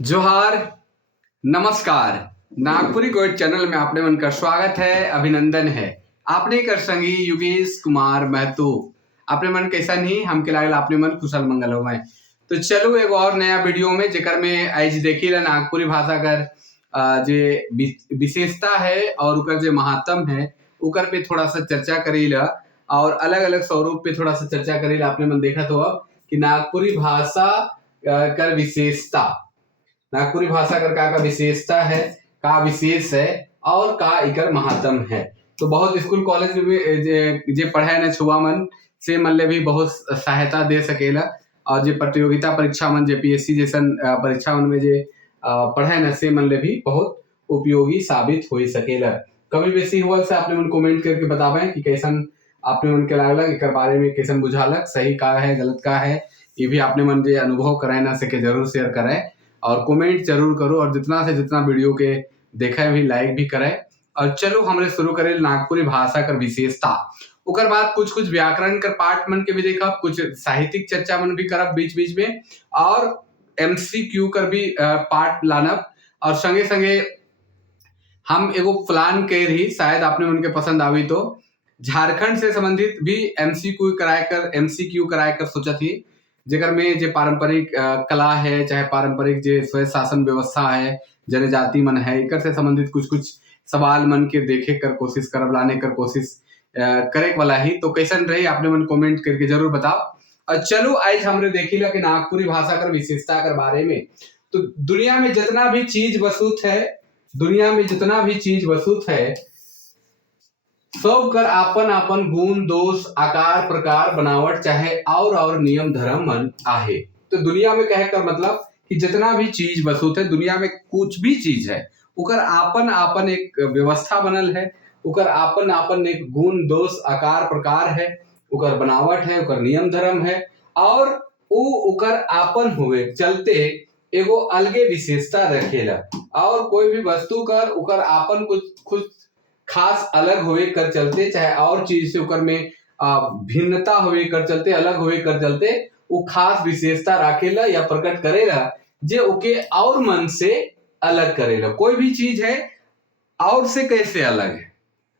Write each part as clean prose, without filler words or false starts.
जोहार, नमस्कार। नागपुरी गोइड चैनल में आपने मन का स्वागत है, अभिनंदन है। आपने कर संगी योगेश कुमार महतो। आपने मन कैसा नहीं हमके लागल आपने मन कुशल मंगल हो मैं। तो चलो एक और नया वीडियो में जेकर में आज देखी ला नागपुरी भाषा कर जे विशेषता है और उकर जे महात्म है उकर पे थोड़ा सा चर्चा करेला और अलग अलग स्वरूप पे थोड़ा सा चर्चा करेला। आपने मन देखा तो कि नागपुरी भाषा कर विशेषता, नागपुरी भाषा का विशेषता है, का विशेष है और का इकर महात्म है। तो बहुत स्कूल कॉलेज में जे पढ़ाए न छुआ मन से मन ले भी बहुत सहायता दे सकेला और जे प्रतियोगिता परीक्षा मन जे पीएससी जैसन परीक्षा मन में जे पढ़ाए न से मन ले भी बहुत उपयोगी साबित हो सकेला। कभी बेसी हुआ से आपने मन कमेंट करके बतावे कि कैसन आपने मन के लागल एकर बारे में कैसन बुझालक, सही का है गलत का है, ये भी आपने मन जे अनुभव कराए ना सके जरूर शेयर कराए और कमेंट जरूर करो और जितना से जितना वीडियो के देखे भी लाइक भी करे। और चलो हमरे शुरू करें नागपुरी भाषा कर विशेषता, उकर बाद कुछ कुछ व्याकरण कर पाठ मन के भी देखब, कुछ साहित्यिक चर्चा मन भी करब बीच बीच में और एमसीक्यू कर भी पाठ लानब और संगे संगे हम एगो प्लान कर ही शायद आपने उनके पसंद आवी तो झारखंड से संबंधित भी एमसीक्यू कराए कर सोचा थी, जेकर में जे पारंपरिक कला है चाहे पारंपरिक जे स्वयं शासन व्यवस्था है, जनजाति मन है, एकर से संबंधित कुछ कुछ सवाल मन के देखे कर कोशिश करब, लाने कर कोशिश करे वाला ही। तो कैसन रही आपने मन कमेंट करके जरूर बताओ। और चलो आज हमने देखी ला कि नागपुरी भाषा कर विशेषता कर बारे में। तो दुनिया में जितना भी चीज वसूत है, दुनिया में जितना भी चीज वसूत है सब कर आपन आपन गुण दोष आकार प्रकार बनावट चाहे और नियम धर्म मन आहे। तो दुनिया में कहे कर मतलब कि जितना भी चीज वसूत है, दुनिया में कुछ भी चीज है उकर आपन आपन एक व्यवस्था बनल है, उकर आपन आपन एक गुण दोष आकार प्रकार है, उकर बनावट है, उकर नियम धर्म है और उकर आपन हुए चलते एगो अलगे विशेषता रखेला। और कोई भी वस्तु कर उकर आपन कुछ खास अलग होवे कर चलते चाहे और चीज से उकर में भिन्नता होवे कर चलते, अलग होवे कर चलते वो खास विशेषता रखेला या प्रकट करेला जे ओके और मन से अलग करेला। कोई भी चीज है और से कैसे अलग है,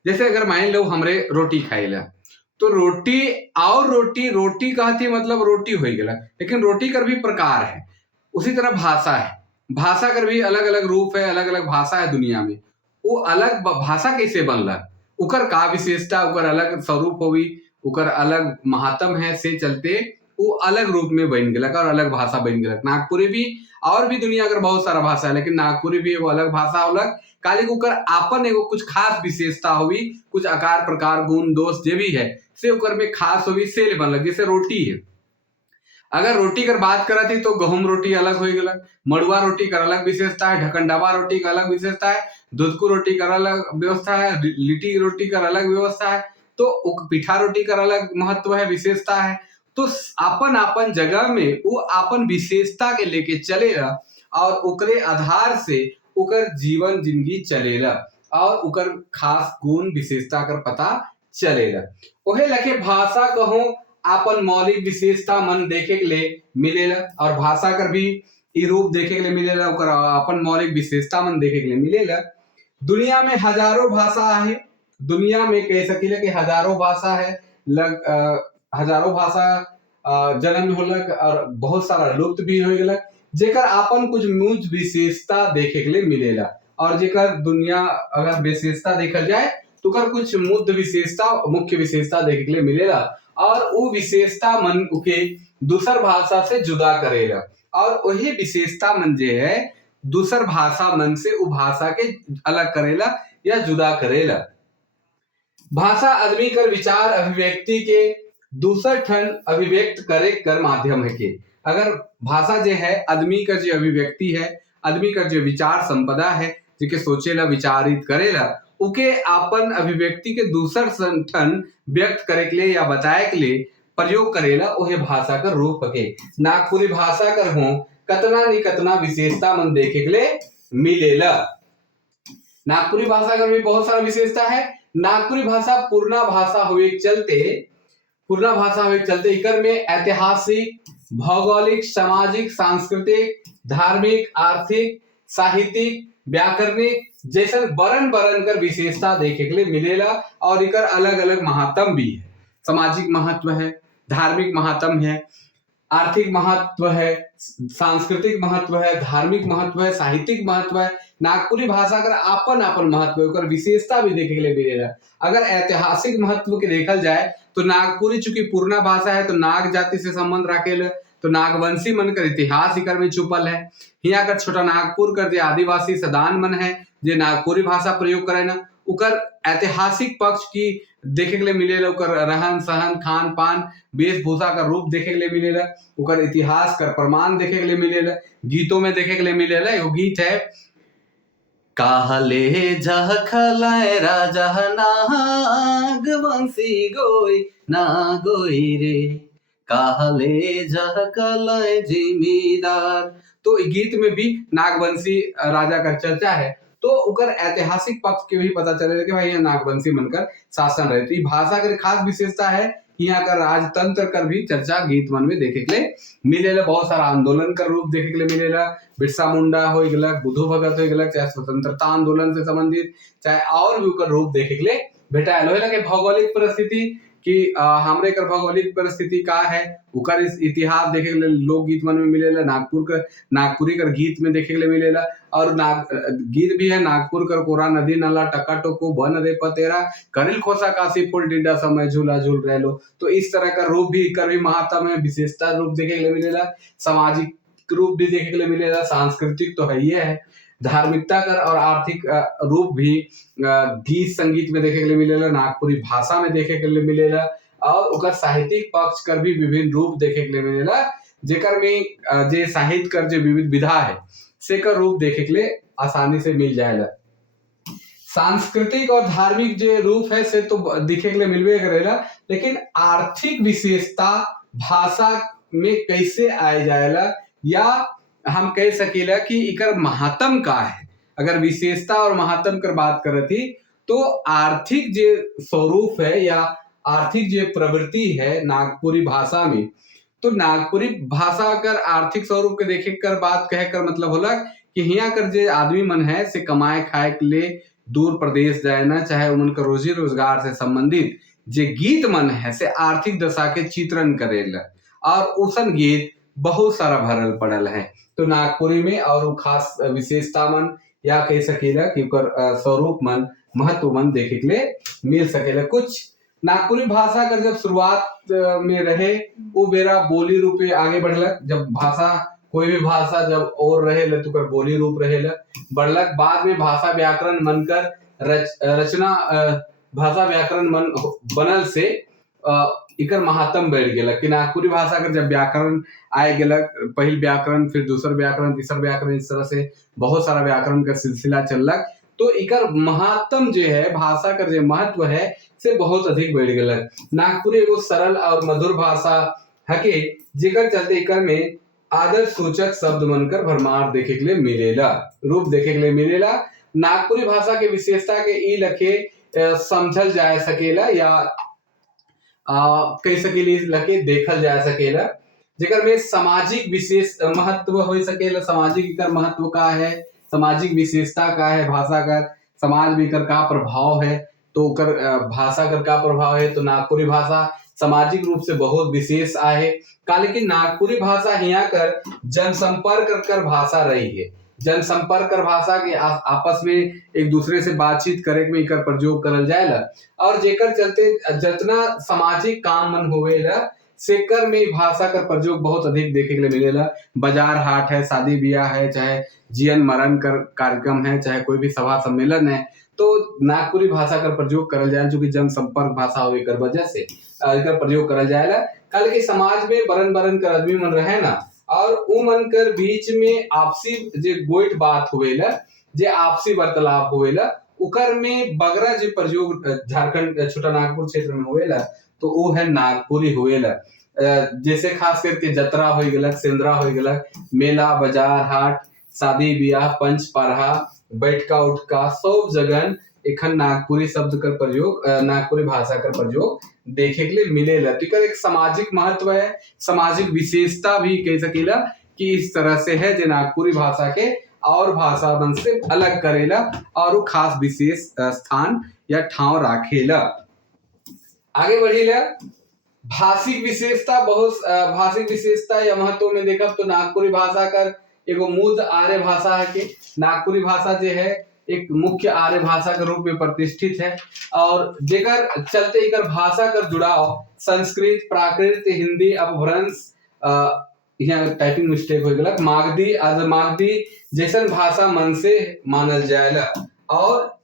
जैसे अगर मान लो हमरे रोटी खाइला तो रोटी और रोटी कहती मतलब रोटी हो गया, लेकिन रोटी कर भी प्रकार है। उसी तरह भाषा है, भाषा कर भी अलग अलग रूप है, अलग अलग भाषा है दुनिया में। वो अलग भाषा कैसे बनला, उकर का विशेषता, उकर अलग स्वरूप होगी, उकर अलग महात्म है से चलते वो अलग रूप में बन गलक और अलग भाषा बन गलक। नागपुरी भी और भी दुनिया अगर बहुत सारा भाषा है, लेकिन नागपुरी भी एगो अलग भाषा होलक काली उकर आपन एगो कुछ खास विशेषता होगी, कुछ आकार प्रकार गुण दोष जे भी है से उकर में खास होगी से बनलक। जैसे रोटी है, अगर रोटी कर बात करत ही तो गहूम रोटी अलग हो गलक, मड़ुआ रोटी कर अलग विशेषता है, ढकंडवा रोटी का अलग विशेषता है, दूधकू रोटी कर अलग व्यवस्था है, लिट्टी रोटी कर अलग व्यवस्था है, तो पिठा रोटी कर अलग महत्व है विशेषता है। तो आपन आपन जगह में वो आपन विशेषता के लेके चलेला और उकरे आधार से उकर जीवन जिंदगी चलेला और उकर खास गुण विशेषता कर पता चलेला। ओहे लगे भाषा कहूं आपन मौलिक विशेषता मन देखे के लिए मिलेला और भाषा कर भी ई रूप देखे के लिए मिलेला, उकर अपन मौलिक विशेषता मन देखे के लिए मिलेला। दुनिया में हजारों भाषा है, दुनिया में कह सकीले कि हजारों भाषा है, हजारों भाषा जन्म होलक और बहुत सारा लुप्त भी हो गलक, जेकर आपन कुछ मूल विशेषता देखे के लिए मिलेला। और जेकर दुनिया अगर विशेषता देखल जाए तो कर कुछ मुख्य विशेषता देखे के लिए मिलेला और वो विशेषता मन के दूसर भाषा से जुदा करेला और वही विशेषता मन जे है दूसर भाषा मन से वो भाषा के अलग करेला या जुदा करेला। भाषा आदमी कर विचार अभिव्यक्ति के दूसर ठन अभिव्यक्त करे कर माध्यम है के। अगर भाषा जे है आदमी का जो अभिव्यक्ति है, आदमी का जो विचार संपदा है, जेके सोचेला विचारित करेला उके आपन अभिव्यक्ति के दूसर ठन व्यक्त करे के लिए या बताए के लिए प्रयोग करेला ओहे भाषा का रूप के। नागपुरी भाषा कर हो कतना नहीं कतना विशेषता मन देखे के लिए मिलेला। नागपुरी भाषा का भी बहुत सारा विशेषता है। नागपुरी भाषा पूर्णा भाषा हुए चलते इकर में ऐतिहासिक भौगोलिक सामाजिक सांस्कृतिक धार्मिक, आर्थिक, साहित्यिक, व्याकरणिक जैसे बरन बरन कर विशेषता देखे के लिए मिलेला। और इकर अलग अलग महात्म भी है। सामाजिक महत्व है, धार्मिक महत्व है, आर्थिक महत्व है, सांस्कृतिक महत्व है, धार्मिक महत्व है, साहित्यिक महत्व है। नागपुरी भाषा का आपन आपन महत्व है, ओकर विशेषता भी देखे के लिए मिलेला। अगर ऐतिहासिक महत्व के देखल जाए तो नागपुरी चूंकि पुराना भाषा है तो नाग जाति से संबंध रखेला, तो नागवंशी मन कर इतिहास इकर में छुपल है। यहाँ का छोटा नागपुर कर जो आदिवासी सदान मन है जे नागपुरी भाषा प्रयोग करे ना, उकर ऐतिहासिक पक्ष की देखे के लिए मिलेला। उकर रहन सहन, खान पान, वेशभूषा का रूप देखे के लिए मिलेला। उकर इतिहास का प्रमाण देखे के लिए मिलेला। गीतों में देखे के लिए मिलेला। एगो गीत है, काहले जखलय राजा नागवंशी गोई ना गोई रे, काहले जखलय जिमीदार। तो गीत में भी नागवंशी राजा का चर्चा है। तो उकर ऐतिहासिक पक्ष के भी पता चलेगा कि भाई यहाँ नागवंशी मनकर शासन रहे। तो ये भाषा की खास विशेषता है कि यहाँ का राजतंत्र कर भी चर्चा गीत मन में देखे के लिए मिलेला। बहुत सारा आंदोलन का रूप देखे के लिए मिलेला। बिरसा मुंडा हो गलक, बुद्धू भगत हो गलक, चाहे स्वतंत्रता आंदोलन से संबंधित, चाहे और भी उकर रूप देखे के लिए भेटाएल होला। के भौगोलिक परिस्थिति कि हमरे कर भौगोलिक परिस्थिति का है, उकर इतिहास देखे के लिए लोकगीत मन में मिलेला। नागपुरी कर गीत में देखे के लिए मिलेला। और गीत भी है, नागपुर कर कोरा नदी नाला टका टोको बन रे पतेरा, करिल खोसा काशी फुल टिड्डा समय झूला झूल रह लो। तो इस तरह का रूप भी कर भी महात्म है, विशेषता रूप देखे के लिए मिलेला। सामाजिक रूप भी देखे के लिए मिलेला। सांस्कृतिक तो है ही है, धार्मिकता कर और आर्थिक रूप भी गीत संगीत में देखे के लिए मिलेला। नागपुरी भाषा में देखे के लिए मिलेला। और उकर साहित्यिक पक्ष कर भी विभिन्न रूप देखे के लिए मिलेला, जेकर में जे साहित्य कर जो विविध विधा है से का रूप देखे के लिए आसानी से मिल जाएगा। सांस्कृतिक और धार्मिक जो रूप है से तो दिखे के लिए मिलवे करेला, लेकिन आर्थिक विशेषता भाषा में कैसे आए जाएला, या हम कह सकेला कि इकर महात्म का है। अगर विशेषता और महात्म कर बात करती तो आर्थिक जो स्वरूप है या आर्थिक जो प्रवृत्ति है नागपुरी भाषा में, तो नागपुरी भाषा कर आर्थिक स्वरूप के देखे कर बात कह कर मतलब होला कि यहाँ कर जो आदमी मन है से कमाए खाए के लिए दूर प्रदेश जाए ना, चाहे उनका का रोजी रोजगार से संबंधित जे गीत मन है से आर्थिक दशा के चित्रण करेला। और उसन गीत बहुत सारा भरल पड़ल है। तो नागपुरी में और खास विशेषता मन या कह सकेला कि स्वरूप मन महत्व मन देखे के लिए मिल सकेला। कुछ नागपुरी भाषा का जब शुरुआत में रहे वो बेरा बोली रूपे आगे बढ़लक। जब भाषा कोई भी भाषा जब और रहे तो कर बोली रूप रहेला बढ़लक। बाद में भाषा व्याकरण मनकर रचना भाषा व्याकरण मन बनल से इकर महात्म बढ़ गेला कि नागपुरी भाषा का जब व्याकरण आए गेलक, पहल व्याकरण, फिर दूसर व्याकरण, तीसर व्याकरण, इस तरह से बहुत सारा व्याकरण का सिलसिला चललक। तो इकर महात्म जो है, भाषा का जो महत्व है से बहुत अधिक बढ़ गेलक। नागपुरी एगो सरल और मधुर भाषा हके, जेकर चलते इकर में आदर्श सूचक शब्द मनकर भरमार देखे के लिए मिलेला, रूप देखे के लिए मिलेला। नागपुरी भाषा के विशेषता के ई लखे समझल जा सकेला या कह सकेली लगे देखल जा सकेला, जेकर में सामाजिक विशेष महत्व हो सकेला। सामाजिक कर महत्व का है, सामाजिक विशेषता का है भाषा का, समाज में कर का प्रभाव है, तो कर भाषा कर का प्रभाव है। तो नागपुरी भाषा सामाजिक रूप से बहुत विशेष आहे का, लेकिन नागपुरी भाषा यहाँ कर जनसंपर्क कर भाषा रही है। जनसंपर्क कर भाषा के आपस में एक दूसरे से बातचीत करे में इकर प्रयोग करल जाएला। और जेकर चलते जितना सामाजिक काम मन होवेला सेकर में भाषा का प्रयोग बहुत अधिक देखे के लिए मिलेला। बाजार हाट है, शादी ब्याह है, चाहे जीवन मरण कर कार्यक्रम है, चाहे कोई भी सभा सम्मेलन है, तो नागपुरी भाषा का प्रयोग करल जाए, जो कि जनसंपर्क भाषा हो कर वजह से इकर प्रयोग करल जाएला। कल के समाज में बरन बरन कर आदमी मन रहे ना, और उ मन कर बीच में आपसी जे गोइट बात होवेला, जे आपसी वार्तालाप होवेला, उकर में बगरा जे प्रयोग झारखंड छोटा नागपुर क्षेत्र में होवेला तो वो है नागपुरी होवेला। जैसे खास करके जतरा हो गलक, सेंद्रा हो गलक, मेला, बाजार हाट, शादी ब्याह, पंच पारहा, बैठका उठका, सब जगह एखन नागपुरी शब्द का प्रयोग, नागपुरी भाषा का प्रयोग देखे के लिए मिलेला। तो एक सामाजिक महत्व है, सामाजिक विशेषता भी कह सकेला कि इस तरह से है जो नागपुरी भाषा के और भाषा मन से अलग करेला और खास विशेष स्थान या ठाव राखेला। आगे बढ़ेला भाषिक विशेषता भाषिक विशेषता या महत्व में देखब तो नागपुरी भाषा कर एगो मुद्ध आर्य भाषा है कि नागपुरी भाषा जो है एक मुख्य आर्य भाषा के रूप में प्रतिष्ठित है और जेकर चलते एकर भाषा कर जुड़ाव संस्कृत प्राकृत हिंदी अपभ्रंश यहाँ टाइपिंग मिस्टेक हो गया मागधी मागधी जैसन भाषा मन से मानल जाएला। और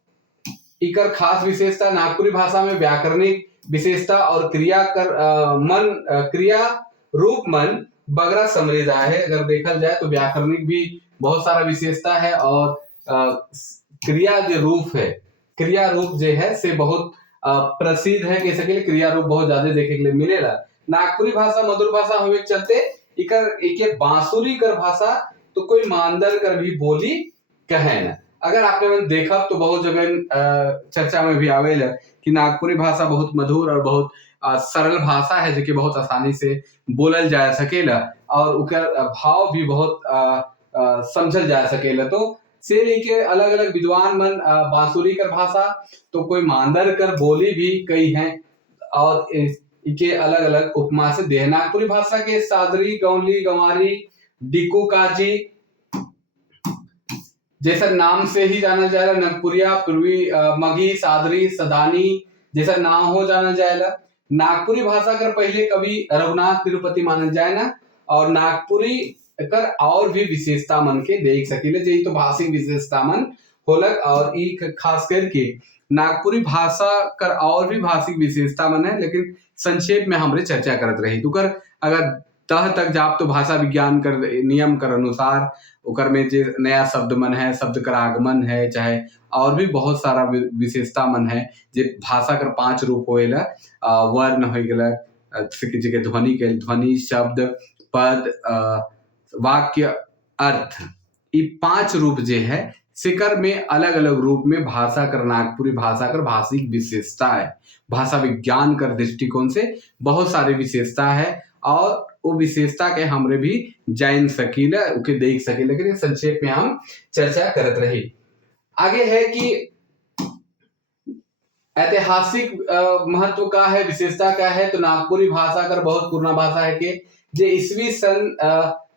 इकर खास विशेषता नागपुरी भाषा में व्याकरणिक विशेषता और क्रिया रूप मन बगरा समृद्ध है। अगर देखा जाए तो व्याकरणिक भी बहुत सारा विशेषता है और क्रिया जो रूप है क्रिया रूप जो है से बहुत प्रसिद्ध है। कह सके क्रिया रूप बहुत ज्यादा देखे के लिए मिलेला। नागपुरी भाषा मधुर भाषा होने के चलते इकर बांसुरी कर भाषा तो कोई मानदर कर भी बोली कहे ना। अगर आपने देखा तो बहुत जगह चर्चा में भी आवेला कि नागपुरी भाषा बहुत मधुर और बहुत सरल भाषा है जो कि बहुत आसानी से बोलल जा सकेला और उकर भाव भी बहुत समझल जा सकेला। तो से लेके अलग अलग विद्वान मन बांसुरी कर भाषा तो कोई मांदर कर बोली भी कई हैं और इके अलग अलग उपमा से दे। नागपुरी भाषा के सादरी गौली गंवारी डिक्कू काजी जैसा नाम से ही जाना जाएगा नागपुरिया पूर्वी मगी सादरी सदानी जैसा नाम हो जाना जाएगा। नागपुरी भाषा कर पहले कवि रघुनाथ तिरुपति मानल जाए ना और नागपुरी कर और भी विशेषता मन के देख सकेले जी तो भाषिक विशेषता मन होलक। और एक खास करके नागपुरी भाषा कर और भी भाषिक विशेषता मन है लेकिन संक्षेप में हमरे चर्चा करत रही तो कर अगर तह तक जाप तो भाषा विज्ञान कर नियम कर अनुसार उकर में जो नया शब्द मन है शब्द कर आगमन है चाहे और भी बहुत सारा विशेषता मन है जो भाषा कर 5 रूप होएला वर्ण हो गया जगह ध्वनि शब्द पद वाक्य अर्थ ये 5 रूप जो है सिकर में अलग अलग रूप में भाषा कर नागपुरी भाषा कर भाषिक विशेषता है। भाषा विज्ञान कर दृष्टिकोण से बहुत सारी विशेषता है और वो विशेषता के हमरे भी जान सकीला उके देख सके लेकिन संक्षेप में हम चर्चा करत रही। आगे है कि ऐतिहासिक महत्व का है विशेषता का है तो नागपुरी भाषा कर बहुत पुराना भाषा है कि जे ईस्वी सन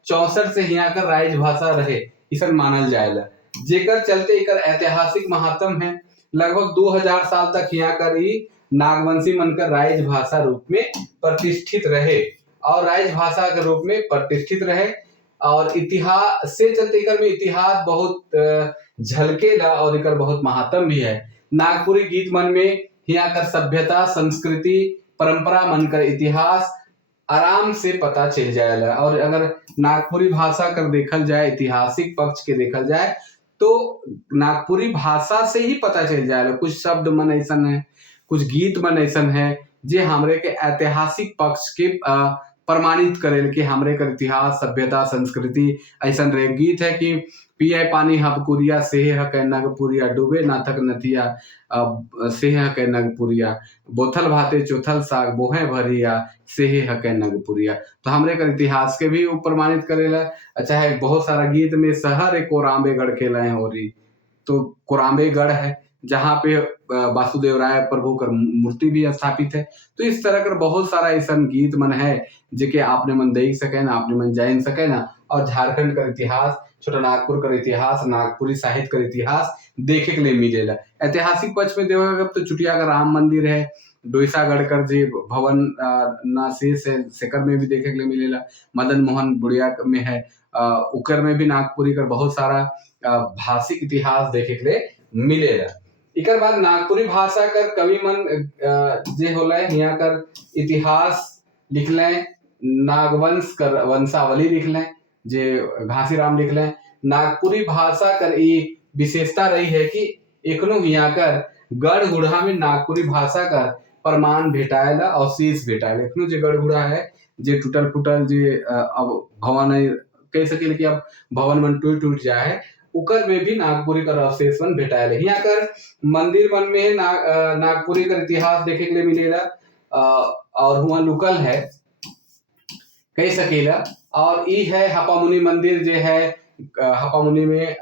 64 से यहाँ कर राज भाषा रहे इसन मानल जाएला जेकर चलते इकर ऐतिहासिक महत्व है। लगभग 2000 साल तक यहाँ कर नागवंशी मनकर राज भाषा रूप में प्रतिष्ठित रहे और राज भाषा के रूप में प्रतिष्ठित रहे और इतिहास से चलते इकर में इतिहास बहुत झलकेला और इकर बहुत महत्व भी है। नागपुरी गीत मन में यहाँ कर सभ्यता संस्कृति परंपरा मन कर इतिहास आराम से पता चल जाएगा। और अगर नागपुरी भाषा कर देखल जाए ऐतिहासिक पक्ष के देखल जाए तो नागपुरी भाषा से ही पता चल जाएगा। कुछ शब्द मन ऐसा है कुछ गीत मन ऐसा है जे हमरे के ऐतिहासिक पक्ष के प्रमाणित करेल कि हमरे का इतिहास सभ्यता संस्कृति ऐसा रे गीत है कि पिए पानी हबकुरिया सेह है नगपुरिया डूबे नाथक नथिया सेह है नगपुरिया बोथल भाते चौथल साग बोहे भरिया सेह है नगपुरिया। तो हमरे का इतिहास के भी प्रमाणित करेला। अच्छा है बहुत सारा गीत में शहर एक कोराम्बेगढ़ के लय हो रही तो कोराम्बेगढ़ है जहाँ पे वासुदेव राय प्रभु कर मूर्ति भी स्थापित है। तो इस तरह कर बहुत सारा ऐसा गीत मन है जेके आपने मन देख सके ना आपने मन जान सके ना। और झारखंड का इतिहास छोटा नागपुर का इतिहास नागपुरी साहित्य का इतिहास देखे के लिए मिलेला। ऐतिहासिक पक्ष में देखा तो चुटिया का राम मंदिर है डोईसागढ़ कर जी भवन नाशेष है सेकर में भी देखे के लिए मिलेला। मदन मोहन बुढ़िया में है उकर में भी नागपुरी कर बहुत सारा भाषिक इतिहास देखे के लिए मिलेला। इकर बाद नागपुरी भाषा कर कवि मन जे होला यहाँ कर इतिहास लिख लें नागवंश कर वंशावली लिख लें जे घासीराम लिख लें। नागपुरी भाषा कर ये विशेषता रही है कि एकनो यहाँ कर गढ़गुढ़ा में नागपुरी भाषा कर प्रमाण भेटाएला और शीश भेटाएला। एकनो जे गढ़गुढ़ा है जे टूटल फूटल जे अब भवन कह सके कि अब भवन मन टूट जाए उकर में भी नागपुरी का अवशेष मन भेटाएला। यहाँ कर मंदिर मन में नागपुरी का इतिहास देखे के लिए मिलेला और हुआ लुकल है कह सकेला। और ई है हपामुनि मंदिर जे है हपामुनि में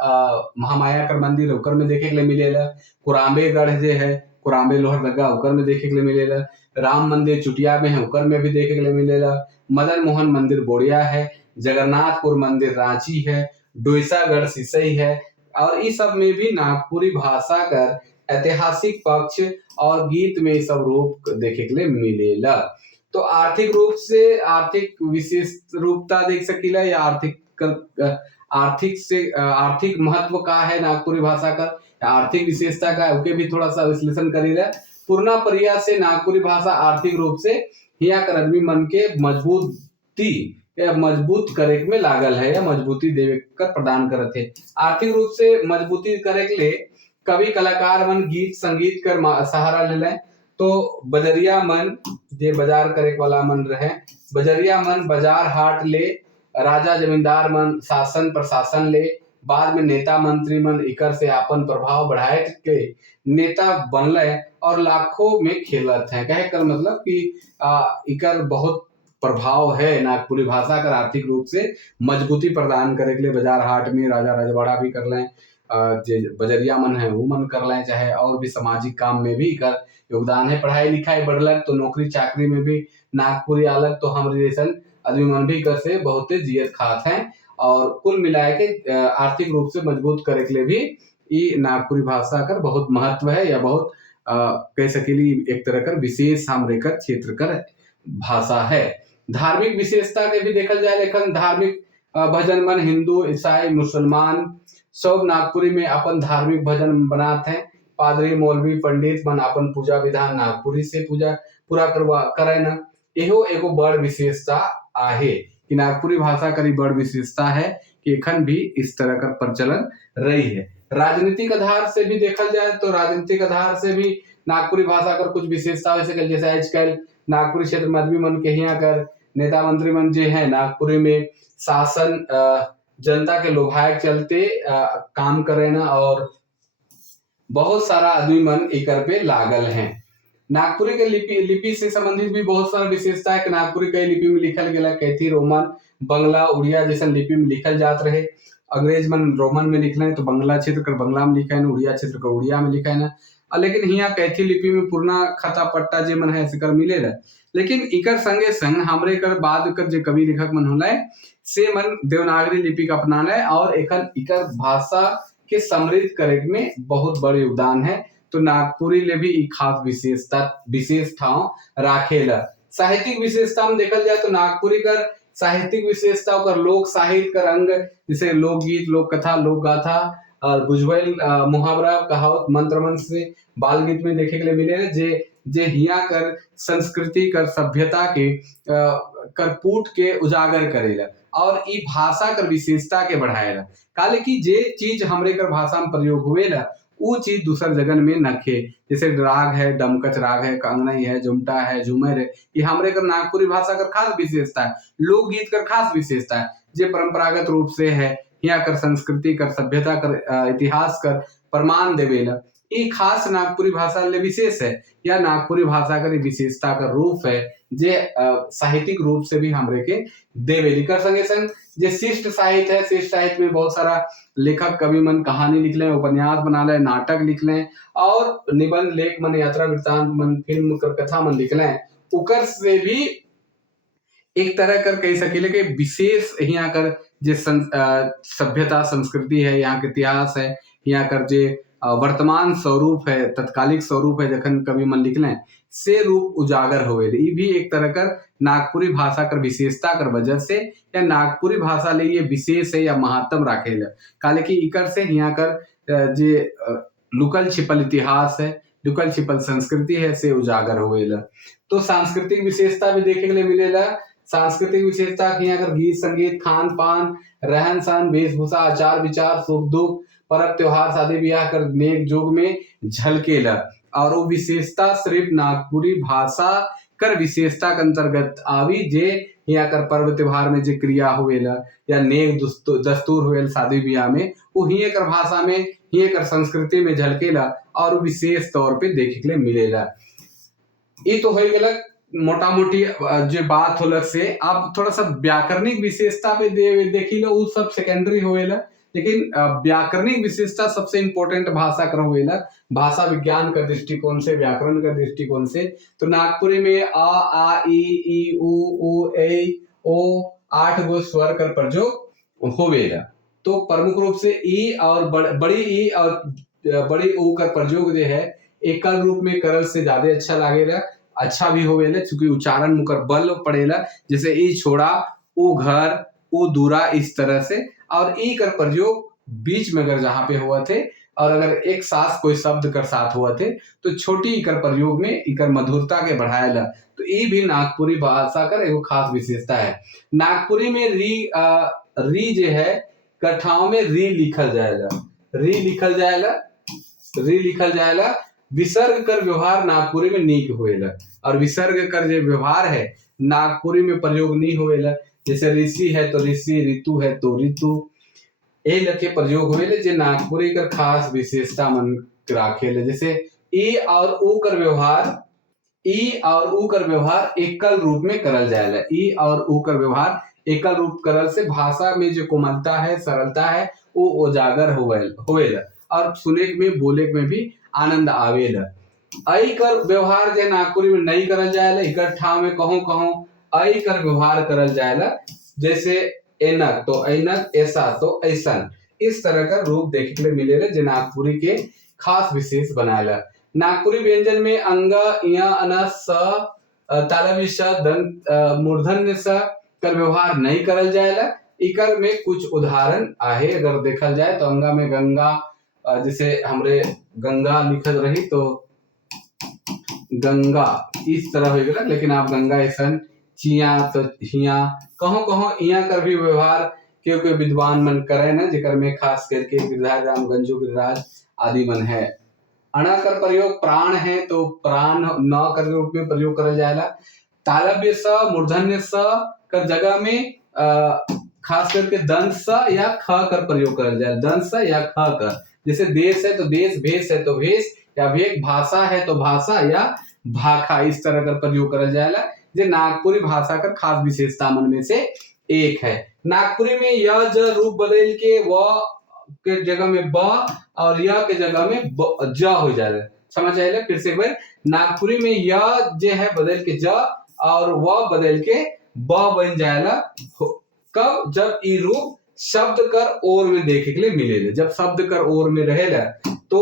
महामाया कर मंदिर ओकर में देखे के लिए मिलेला। कुराम्बेगढ़ जे है कुराम्बे लोहरदगा ओकर में देखे के लिए मिलेला। राम मंदिर चुटिया में है ओकर में भी देखे के लिए मिलेला। मदन मोहन मंदिर बोड़िया है। जगन्नाथपुर मंदिर रांची है। डोईसागढ़ सिसई है। और इस सब में भी नागपुरी भाषा कर ऐतिहासिक पक्ष और गीत में सब रूप देखे के लिए मिलेला। तो आर्थिक रूप से आर्थिक विशेष रूपता देख सकीला या आर्थिक महत्व का है नागपुरी भाषा का, आर्थिक विशेषता का है उके भी थोड़ा सा विश्लेषण करेला। पूर्णा परिया से नागपुरी भाषा आर्थिक रूप से हिया कर आदमी मन के मजबूत करे में लागल है या मजबूती देवे कर प्रदान करत है। आर्थिक रूप से मजबूती करे के लिए कवि कलाकार मन गीत संगीत कर सहारा ले लें। तो बजरिया मन जे बाजार करे वाला मन रहे, बजरिया मन बाजार हाट ले, राजा जमींदार मन शासन प्रशासन ले, बाद में नेता मंत्री मन इकर से अपन प्रभाव बढ़ाए के नेता बनले और लाखों में खेलत है। कहे कर मतलब कि इकर बहुत प्रभाव है नागपुरी भाषा का आर्थिक रूप से मजबूती प्रदान करे के लिए बाजार हाट में राजा रजवाड़ा भी कर लें, जे बजरिया मन है वो मन कर लें, चाहे और भी सामाजिक काम में भी कर योगदान है। पढ़ाई लिखाई बढ़ल तो नौकरी चाकरी में भी नागपुरी आलत तो हमारे जैसन आदमी मन भी कर से बहुत जियत खात हैं। और कुल मिला के आर्थिक रूप से मजबूत करे के लिए भी ये नागपुरी भाषा का बहुत महत्व है या बहुत कह सकेली एक तरह का विशेष हमरे कर क्षेत्र कर भाषा है। धार्मिक विशेषता के भी देखल जाए लेकिन धार्मिक भजन मन हिंदू ईसाई मुसलमान सब नागपुरी में अपन धार्मिक भजन बनाते हैं। पादरी मौलवी पंडित मन अपन पूजा विधान नागपुरी से पूरा करे न। एहो एगो बड़ विशेषता आहे कि नागपुरी भाषा का बड़ विशेषता है कि एखन भी इस तरह का प्रचलन रही है। राजनीतिक आधार से भी देखल जाए तो राजनीतिक आधार से भी नागपुरी भाषा का कुछ विशेषता हो सके, जैसे आजकल नागपुरी क्षेत्र में आदमी मन के यहाँ कर नेता मंत्री मन जे है नागपुरी में शासन जनता के लोभाए चलते काम करे न और बहुत सारा आदमी मन इकर पे लागल हैं। नागपुरी के लिपि से संबंधित भी बहुत सारा विशेषता है कि नागपुरी कई लिपि में लिखल गया, कैथी रोमन बंगला उड़िया जैसा लिपि में लिखल जात रहे। अंग्रेज मन रोमन में लिखले तो बंगला क्षेत्र का बंगला में लिखा है, उड़िया क्षेत्र का उड़िया में लिखा है ना। लेकिन यहाँ कैथी लिपि में पूर्णा खता पट्टा जे मन है सिकर मिलेला। लेकिन इकर संगे संग हमरे कर बाद कर जे कवि लेखक मन होला से मन देवनागरी लिपि का अपना ले और इकर भाषा के समृद्ध करे में बहुत बड़े योगदान है। तो नागपुरी ले भी खास विशेष ठाव राखेला। साहित्यिक विशेषता में देखल जाए तो नागपुरी कर साहित्यिक विशेषता कर लोक साहित्य कर अंग जैसे लोकगीत लोक कथा लोक गाथा और बुझबैल मुहावरा कहावत मंत्र मंत्र से बाल गीत में देखे के लिए मिले जे हिया कर संस्कृति कर सभ्यता के कर पूट के उजागर करेला और ई भाषा कर विशेषता के बढ़ाएला। काले की जे चीज हमरे कर भाषा में प्रयोग हुएला वो चीज दूसर जगन में नखे, जैसे राग है डमकच राग है कंगनई है जुमटा है झूमर है, ये हमरे कर नागपुरी भाषा कर खास विशेषता है। लोकगीत कर खास विशेषता है जे परंपरागत रूप से है यहाँ कर संस्कृति कर सभ्यता कर इतिहास कर प्रमाण देवेला। ये खास नागपुरी भाषा ले विशेष है या नागपुरी भाषा का विशेषता का रूप है जे साहित्यिक रूप से भी हमरे के देवेली। कर संगे संग जे शिष्ट साहित्य है, शिष्ट साहित्य में बहुत सारा लेखक कवि मन कहानी लिख लें, उपन्यास बना लें, नाटक लिख लें और निबंध लेख मन यात्रा वृत्तांत मन फिल्म कर कथा मन लिख लें। उकर से भी एक तरह कर कह सकेले कि विशेष यहाँ कर जे सभ्यता संस्कृति है, यहाँ के इतिहास है, यहाँ कर जे वर्तमान स्वरूप है तत्कालिक स्वरूप है जखन कवि मन लिख लें से रूप उजागर होवे। ये भी एक तरह कर नागपुरी भाषा कर विशेषता कर वजह से या नागपुरी भाषा ले ये विशेष है या महत्व राखेला। काले की इकर से यहाँ कर जे लुकल छिपल इतिहास है लुकल छिपल संस्कृति है से उजागर होवेला। तो सांस्कृतिक विशेषता भी देखे के लिए मिलेला। सांस्कृतिक विशेषता की यहाँ कर गीत संगीत खान पान रहन सहन वेशभूषा आचार विचार सुख दुख परब त्योहार शादी ब्याह कर नेक जोग में झलकेला। और वो विशेषता सिर्फ नागपुरी भाषा कर विशेषता के अंतर्गत आवी जे यहाँ कर पर्व त्योहार में जे क्रिया हुएला या नेक दस्तूर हुएल शादी ब्याह में वो हिये कर भाषा में हिये कर संस्कृति में झलकेला और विशेष तौर पे देखे के लिए मिलेला। ये तो हो गया मोटा मोटी जो बात होलक से अब थोड़ा सा व्याकरणिक विशेषता पे देखी लो, उ सब सेकेंडरी होएला, लेकिन व्याकरणिक विशेषता सबसे इंपॉर्टेंट भाषा कर होएला, भाषा विज्ञान का दृष्टिकोण से, व्याकरण का दृष्टिकोण से। तो नागपुरी में अ आ ई उ ए ओ 8 गो स्वर कर प्रयोग होवेला। तो प्रमुख रूप से ई और बड़ी ई और बड़ी ऊ का प्रयोग जो है एकल रूप में करल से ज्यादा अच्छा लागेला, अच्छा भी होवेला, चूंकि उच्चारण मुकर बल पड़ेला, जैसे ई छोड़ा, ऊ घर, ऊ दूरा, इस तरह से। और ई कर प्रयोग बीच में अगर जहां पे हुआ थे और अगर एक साथ कोई शब्द कर साथ हुआ थे तो छोटी इकर प्रयोग में इकर मधुरता के बढ़ाएला। तो ई भी नागपुरी भाषा का एगो खास विशेषता है। नागपुरी में री जो है कठाओं में री लिखल जाएगा, री लिखल जाएगा, री लिखल जाएगा। विसर्ग कर व्यवहार नागपुरी में नीक होएला, और विसर्ग कर जो व्यवहार है नागपुरी में प्रयोग नहीं होएला। जैसे ऋषि है तो ऋषि, ऋतु है तो ऋतु, ए लके प्रयोग होएले, जे नागपुरी कर खास विशेषता मन राखेले। जैसे ई और ऊ कर व्यवहार, ई और ऊ कर व्यवहार एकल रूप में करल जाएला। ई और ऊ कर व्यवहार एकल रूप करल से भाषा में जो कोमलता है, सरलता है, वो उजागर होवेला और सुने में, बोले में भी आनंद आवेला। आई कर व्यवहार जे नागपुरी में नहीं करल जाएला, इकट्ठा में कहूं कहूं आई कर व्यवहार करल जाएला। जैसे एनक तो ऐनक, ऐसा तो ऐसन, इस तरह का रूप देखने के लिए मिलेला, जो नागपुरी के खास विशेष बनाएला। नागपुरी व्यंजन में अंग, इया, अना, स, तालव्य स, दंत, मूर्धन्य स कर व्यवहार नहीं करल जाएला। इकर में कुछ उदाहरण आहे, अगर देखल जाए तो अंगा में गंगा, जैसे हमरे गंगा लिखल रही तो गंगा इस तरह हो गया, लेकिन आप गंगा ऐसा, चिया तो हिया, कहो कहो इया कर भी व्यवहार क्योंकि विद्वान मन करे ना, जेकर में खास करके गिरिराज राम, गंजू गिरिराज आदि मन है। अणा कर प्रयोग प्राण है तो प्राण न कर रूप में प्रयोग करल जाएला। तालव्य स, मूर्धन्य स कर जगह में खास करके दंत स या ख कर प्रयोग करल जाए, दंत स या ख कर। जैसे देश है तो देश, भेष है तो भेष, या भेक, भाषा है तो भाषा या भाखा, इस तरह का प्रयोग करल जाएला। जो नागपुरी भाषा का खास विशेषता मन में से एक है। नागपुरी में य ज रूप बदल के व के जगह में ब और य के जगह में ज हो जाएगा। समझ आएगा? फिर से एक बार, नागपुरी में य जो है बदल के ज और व बदल के ब बन जाएगा। कब? जब ई रूप शब्द कर ओर में देखे के लिए मिलेगा। जब शब्द कर ओर में रहेगा तो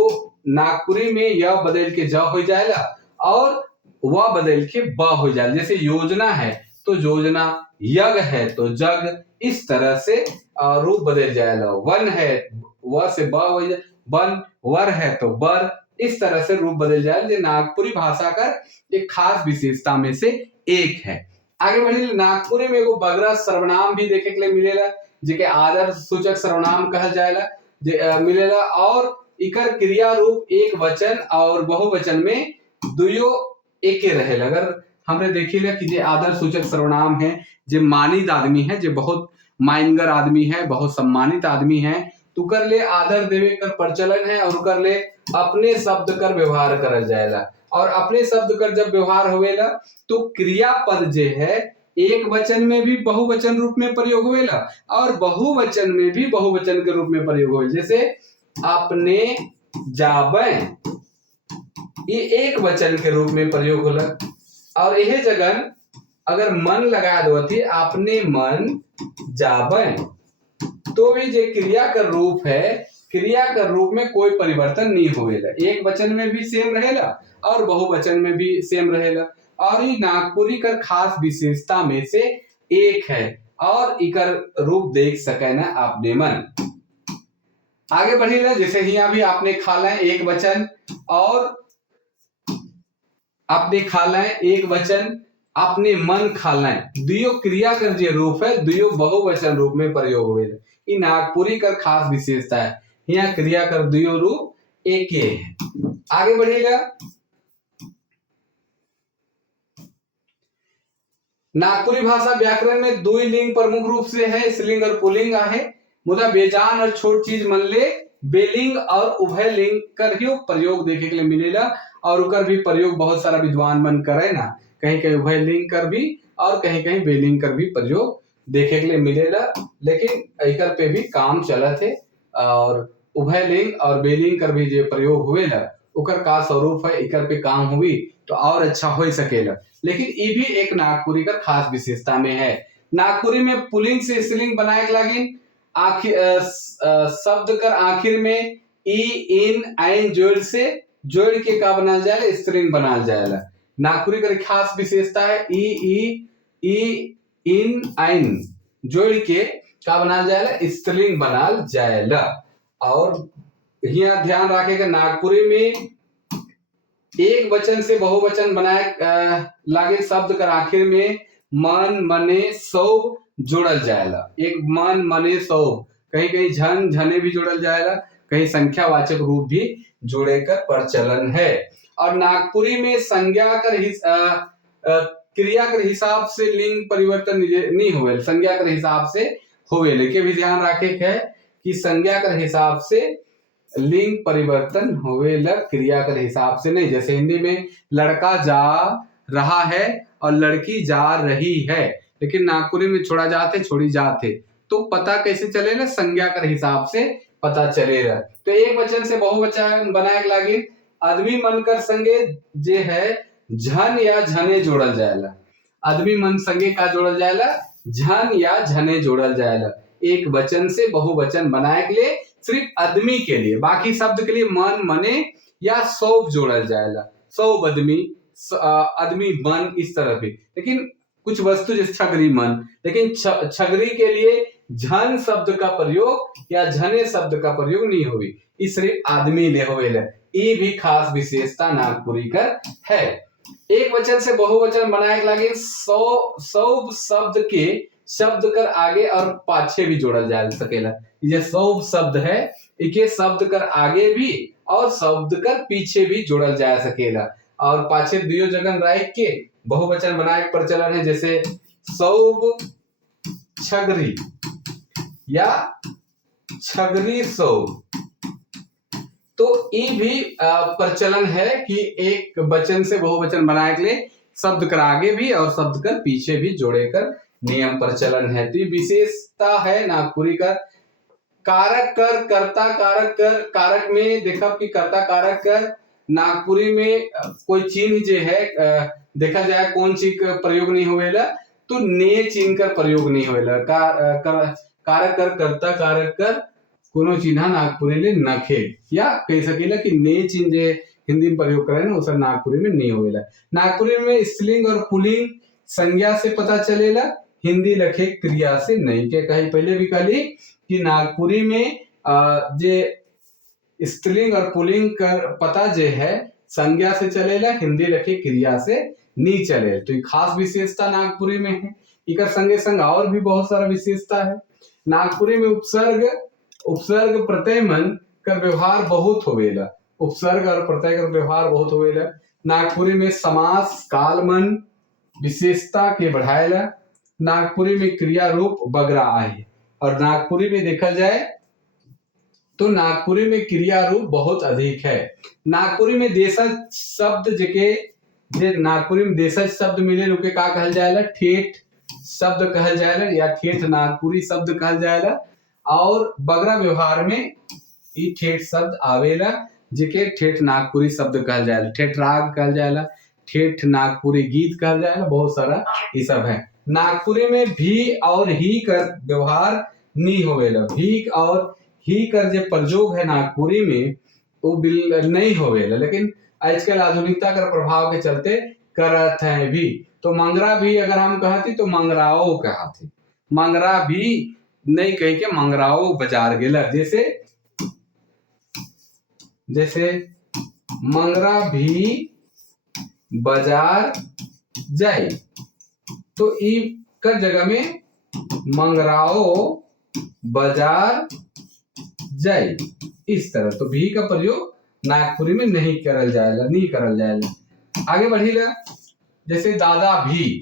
नागपुरी में य बदल के ज हो जाएगा और व बदल के ब हो जाएगा। जैसे योजना है तो योजना, यज्ञ है तो जग, इस तरह से रूप बदल जाएगा। वन है, व से ब हो जाए, वन, वर है तो बर, इस तरह से रूप बदल जाएगा। जो नागपुरी भाषा का एक खास विशेषता में से एक है। आगे बढ़े, नागपुरी में एगो बगरा सर्वनाम भी देखे के लिए मिलेला, जेके आदर सूचक सर्वनाम कहल जाएला मिलेला। और इकर क्रिया रूप एक वचन और बहुवचन में दुयो एके रहेला। अगर हमने देखी ले कि जे आदर सूचक सर्वनाम है, जे मानित आदमी है, जो बहुत माइनगर आदमी है, बहुत सम्मानित आदमी है, तो कर ले आदर देवे कर प्रचलन है और कर ले अपने शब्द कर व्यवहार करल जाएला। और अपने शब्द कर जब व्यवहार होवेला तो क्रियापद जे है एक वचन में भी बहुवचन रूप में प्रयोग होवेला और बहुवचन में भी बहुवचन के रूप में प्रयोग होवेला। जैसे अपने जाबे, ये एक वचन के रूप में प्रयोग होला। और यह जगह अगर मन लगा दो थी, आपने मन जाबे, तो भी जो क्रिया का रूप है, क्रिया का रूप में कोई परिवर्तन नहीं होवेला। एक वचन में भी सेम रहेला और बहुवचन में भी सेम रहेला। और ये नागपुरी का खास विशेषता में से एक है और इकर रूप देख सके ना आपने मन। आगे बढ़ेगा, जैसे यहाँ भी आपने खाला है एक वचन और आपने खाला है एक वचन, आपने मन खाला है, दुयो क्रिया कर जो रूप है दुयो बहुवचन रूप में प्रयोग हुए। ये नागपुरी का खास विशेषता है, यहाँ क्रिया कर दुयो रूप एक ही है। आगे बढ़ेगा, नागपुरी भाषा व्याकरण में दो लिंग प्रमुख रूप से है, स्त्रीलिंग और पुल्लिंग है। मुदा बेजान और छोट चीज मन ले बेलिंग और उभय लिंग कर ही प्रयोग देखे के लिए मिलेगा। और उकर भी प्रयोग बहुत सारा विद्वान मन करे ना, कहीं कहीं उभय लिंग कर भी और कहीं कहीं बेलिंग कर भी प्रयोग देखे के लिए मिलेला, लेकिन एकर पे भी काम चलत है। और उभय लिंग और बेलिंग कर भी जो प्रयोग हुएला ओकर का स्वरूप है, एकर पे काम हुई तो और अच्छा हो सकेला। लेकिन ये भी एक नागपुरी का खास विशेषता में है। नागपुरी में पुल्लिंग से स्त्रीलिंग बनाए के लागिन शब्द कर आखिर में ई इन आइन जोड़ के का बनाल जाए, स्त्रीलिंग बनाल जाएला। नागपुरी का खास विशेषता है ई इन आइन जोड़ के का बनाल जाएला, स्त्रीलिंग बनाल जाएला। और यहाँ ध्यान रखेगा नागपुरी में एक वचन से बहुवचन बनाए लागे शब्द कर आखिर में मन मने सौ जोड़ल जाएला। एक मन मने सौ, कहीं कहीं झन झने भी जोड़ल जाएला, कहीं संख्यावाचक रूप भी जोड़े कर प्रचलन है। और नागपुरी में संज्ञा कर क्रिया के हिसाब से लिंग परिवर्तन नहीं हुए, संज्ञा के हिसाब से हुए। लेकिन भी ध्यान रखे है कि संज्ञा के हिसाब से लिंग परिवर्तन होवेला, क्रिया के हिसाब से नहीं। जैसे हिंदी में लड़का जा रहा है और लड़की जा रही है, लेकिन नागपुरी में छोड़ा जाते छोड़ी जाते, तो पता कैसे चलेगा, संज्ञा के हिसाब से पता चलेगा। तो एक वचन से बहुवचन बनाए लागी आदमी मन कर संगे जे है झन या झने जोड़ल जाएला। आदमी मन संगे का जोड़ल जाएला, झन या झने जोड़ल जाएला। एक वचन से बहुवचन बनाए के लिए सिर्फ आदमी के लिए, बाकी शब्द के लिए मन मने या सौब जोड़ल जाएला, सौब आदमी मन इस तरह भी। लेकिन कुछ वस्तु जैसे छगरी मन, लेकिन छगरी के लिए झन शब्द का प्रयोग या झने शब्द का प्रयोग नहीं हुई, इस सिर्फ आदमी ले होवेला। ये भी खास विशेषता नागपुरी का है। एक वचन से बहुवचन बनाए लागे सौ शब्द के शब्द कर आगे और पाछे भी जोड़ा जा सकेला। ये सौ शब्द है, इके शब्द कर आगे भी और शब्द कर पीछे भी जोड़ल जा सकेला। और पाछे दियो जगह रह के बहुवचन बनाए प्रचलन है, जैसे सौब छगरी या छगरी सौब। तो ये भी प्रचलन है कि एक वचन से बहुवचन बनाए के लिए शब्द कर आगे भी और शब्द कर पीछे भी जोड़े कर नियम प्रचलन है। तो ये विशेषता है नागपुरी का। कारक कर कर्ता कारक कर, कारक में देखा कि कर्ता कारक कर नागपुरी में कोई चिन्ह जो है देखा जाए कौन चीज का प्रयोग नहीं होवेला, तो ने चिन्ह का प्रयोग नहीं होवेला। कारक कर कर्ता कारक कर कोनो चिन्ह नागपुरी ले नखे, या कह सकेला कि ने चिन्ह जे हिंदी में प्रयोग करे ना उसे नागपुरी में नहीं होवेला। नागपुरी में स्त्रीलिंग और पुल्लिंग संज्ञा से पता चलेला, हिंदी लखे क्रिया से नहीं। के कही पहले भी कहली कि नागपुरी में जे स्त्रीलिंग और पुल्लिंग कर पता जे है संज्ञा से चलेला, हिंदी लखे क्रिया से नहीं चले। तो ये खास विशेषता नागपुरी में है। इकर संगे संग और भी बहुत सारा विशेषता है। नागपुरी में उपसर्ग प्रत्यय मन का व्यवहार बहुत होवेला, उपसर्ग और प्रत्यय का व्यवहार बहुत होवेला। नागपुरी में समास काल मन विशेषता के बढ़ाएला। नागपुरी में क्रिया रूप बगरा आहे, और नागपुरी में देखा जाए तो नागपुरी में क्रिया रूप बहुत अधिक है। नागपुरी में देशज शब्द जे नागपुरी में देशज शब्द मिले रुके का कहल जाएला, ठेठ शब्द कहल जाएला या ठेठ नागपुरी शब्द कहल जाएला। और बगरा व्यवहार में ये ठेठ शब्द आवेला जेके ठेठ नागपुरी शब्द कहल जाएला। ठेठ राग कहल जाएला, ठेठ नागपुरी गीत कहल जाएला, बहुत सारा ये सब है। नागपुरी में भी और ही कर व्यवहार नहीं होवेला। भी और ही कर जो प्रयोग है नागपुरी में वो नहीं होवेला, लेकिन आजकल आधुनिकता का प्रभाव के चलते करत है भी। तो मंगरा भी अगर हम कहती तो मंगराओ कहते, मंगरा भी नहीं कह के मंगराओ बाजार गेला। जैसे मंगरा भी बाजार जाए, तो ई कर जगह में मंगराओ बाजार जाए, इस तरह। तो भी का प्रयोग नागपुरी में नहीं करल जाएगा। आगे बढ़ीला, जैसे दादा भी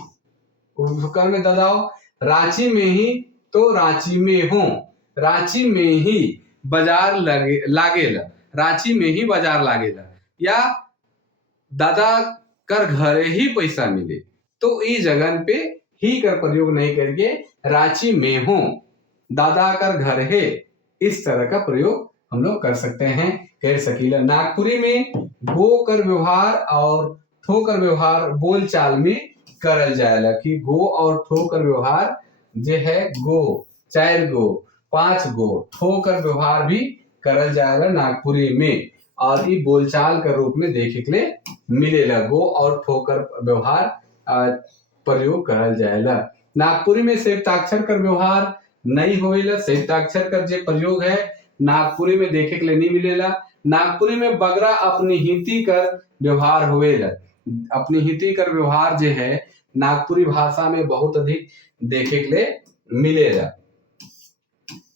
कर में दादाओ, रांची में ही तो रांची में हूं, रांची में ही बाजार लागेला, रांची में ही बाजार लागेला। या दादा कर घरे ही पैसा मिले, तो ई जगन पे ही कर प्रयोग नहीं करके रांची में हो, दादा कर घर है, इस तरह का प्रयोग हम लोग कर सकते हैं, कर सकीला। नागपुरी में गो कर व्यवहार और थो कर व्यवहार बोल चाल में करल जाएला कि गो और थो कर व्यवहार जो है गो 4 गो 5 गो, थो कर व्यवहार भी करल जाएला नागपुरी में, और ये बोलचाल के रूप में देखे के लिए मिलेला। गो और थो कर व्यवहार प्रयोग करल जाएला। नागपुरी में संयुक्ताक्षर कर व्यवहार नहीं होएला, संयुक्ताक्षर का जो प्रयोग है नागपुरी में देखे के लिए नहीं मिलेला। नागपुरी में बगरा अपनी हिंदी कर व्यवहार होएला, अपनी हिंदी कर व्यवहार जो है नागपुरी भाषा में बहुत अधिक देखे के लिए मिलेला।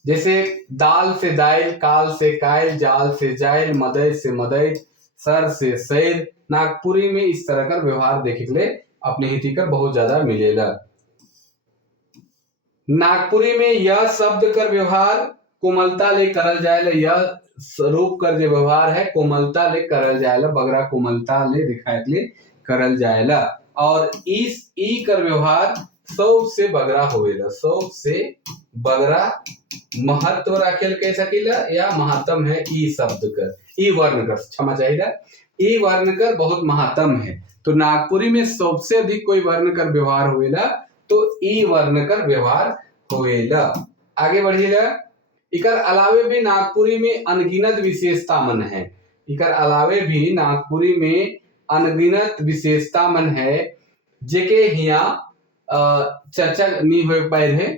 जैसे दाल से दाइल, काल से कायल, जाल से जायल, मदय से मदय, सर से सैर, नागपुरी में इस तरह का व्यवहार देखे के लिए अपनी हिंदी कर बहुत ज्यादा मिलेला। नागपुरी में यह शब्द कर व्यवहार कोमलता ले करल जाएला, यह स्वरूप कर जो व्यवहार है कोमलता ले करल जाएला, बगरा कोमलता ले दिखाए के लिए करल जाएला। और इस ई कर व्यवहार सौ से बगरा होवेला, सौ से बगरा महत्व राखेल कह सकीला या महत्तम है ई शब्द कर, ई वर्ण कर, क्षमा चाहिए, ई वर्ण कर बहुत महत्तम है। तो नागपुरी में सबसे अधिक कोई वर्ण कर व्यवहार होवेला तो ई वर्ण कर व्यवहार होवेला। आगे बढ़िएगा। इकर अलावे भी नागपुरी में अनगिनत विशेषता मन है, इकर अलावे भी नागपुरी में अनगिनत विशेषता मन है जेके हिया चर्चा नहीं हो पाए है।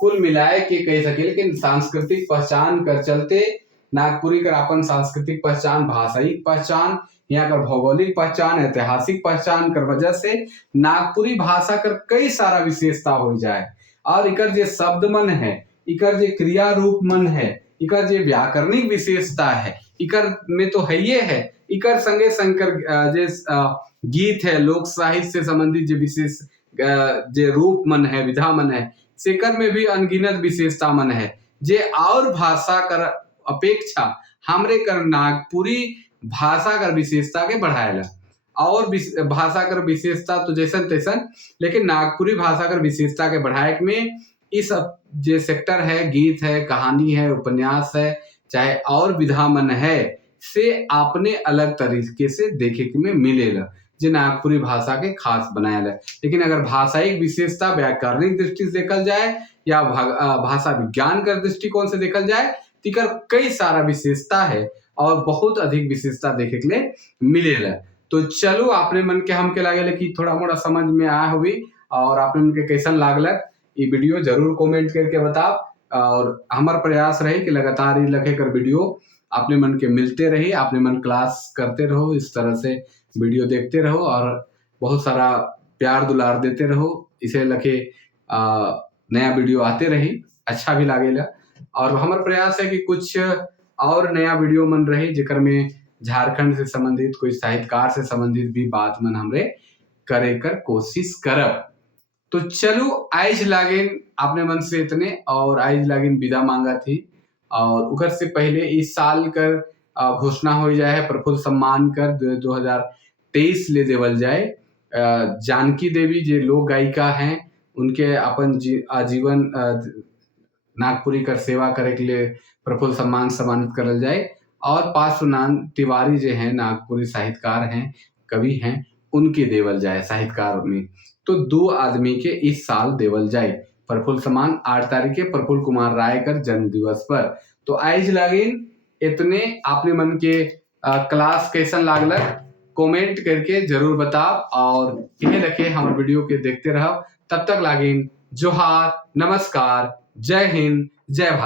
कुल मिलाए के कह सके, लेकिन सांस्कृतिक पहचान कर चलते नागपुरी कर अपन सांस्कृतिक पहचान, भाषाई पहचान, यहाँ कर भौगोलिक पहचान, ऐतिहासिक पहचान कर वजह से नागपुरी भाषा कर कई सारा विशेषता हो जाए। और इकर जे शब्द मन है, इकर जे क्रिया रूप मन है, इकर जे व्याकरणिक विशेषता है, इकर में तो है ये है, इकर संगे संकर जे गीत है, लोक साहित्य से संबंधित जो विशेष जे रूप मन है, विधा मन है, सेकर में भी अनगिनत विशेषता मन है जे और भाषा कर अपेक्षा हमरे कर नागपुरी भाषा कर विशेषता के बढ़ाएला। और भाषा कर विशेषता तो जैसन तैसन, लेकिन नागपुरी भाषा कर विशेषता के बढ़ाए में इस जो सेक्टर है, गीत है, कहानी है, उपन्यास है, चाहे और विधा मन है, से आपने अलग तरीके से देखे के में मिलेला जो नागपुरी भाषा के खास बनाया। लेकिन अगर भाषाई विशेषता व्याकरणिक दृष्टि से देखल जाए या भाषा विज्ञान कर दृष्टिकोण से देखल जाए, तिकर कई सारा विशेषता है और बहुत अधिक विशेषता देखे के लिए मिलेला। तो चलो आपने मन के हमके लागेला कि थोड़ा मोड़ा समझ में आया हुई, और आपने मन के कैसन लागलक ये वीडियो जरूर कमेंट करके बताओ। और हमार प्रयास रही कि लगातार ही लगे कर वीडियो आपने मन के मिलते रही, आपने मन क्लास करते रहो, इस तरह से वीडियो देखते रहो और बहुत सारा प्यार दुलार देते रहो, इसे लगे नया वीडियो आते रही, अच्छा भी लागेला। और हमारा प्रयास है कि कुछ और नया वीडियो मन रही जेकर में झारखंड से संबंधित, कोई साहित्यकार से संबंधित भी बात मन हमरे करे कर कोशिश करब। तो चलो आज लागिन आपने मन से इतने, और आज लागिन विदा मांगा थी, और उधर से पहले इस साल कर घोषणा हो जाए प्रफुल्ल सम्मान कर 2023 ले देवल जाए। जानकी देवी जो लोक गायिका हैं, उनके अपन आजीवन नागपुरी कर सेवा करे के लिए प्रफुल्ल सम्मान सम्मानित करल जाए। और पार्श्वनाथ तिवारी जो हैं नागपुरी साहित्यकार हैं, कवि हैं, उनके देवल जाए साहित्यकार में। तो 2 आदमी के इस साल देवल जाए प्रफुल्ल सम्मान 8 तारीख के प्रफुल्ल कुमार राय कर जन्म दिवस पर। तो आज लागिन इतने, आपने मन के क्लास कैसन लागलक कमेंट करके जरूर बताओ, और यह रखे हमारे वीडियो के देखते रहो। तब तक लागिन जोहार, नमस्कार, जय हिंद, जय भारत।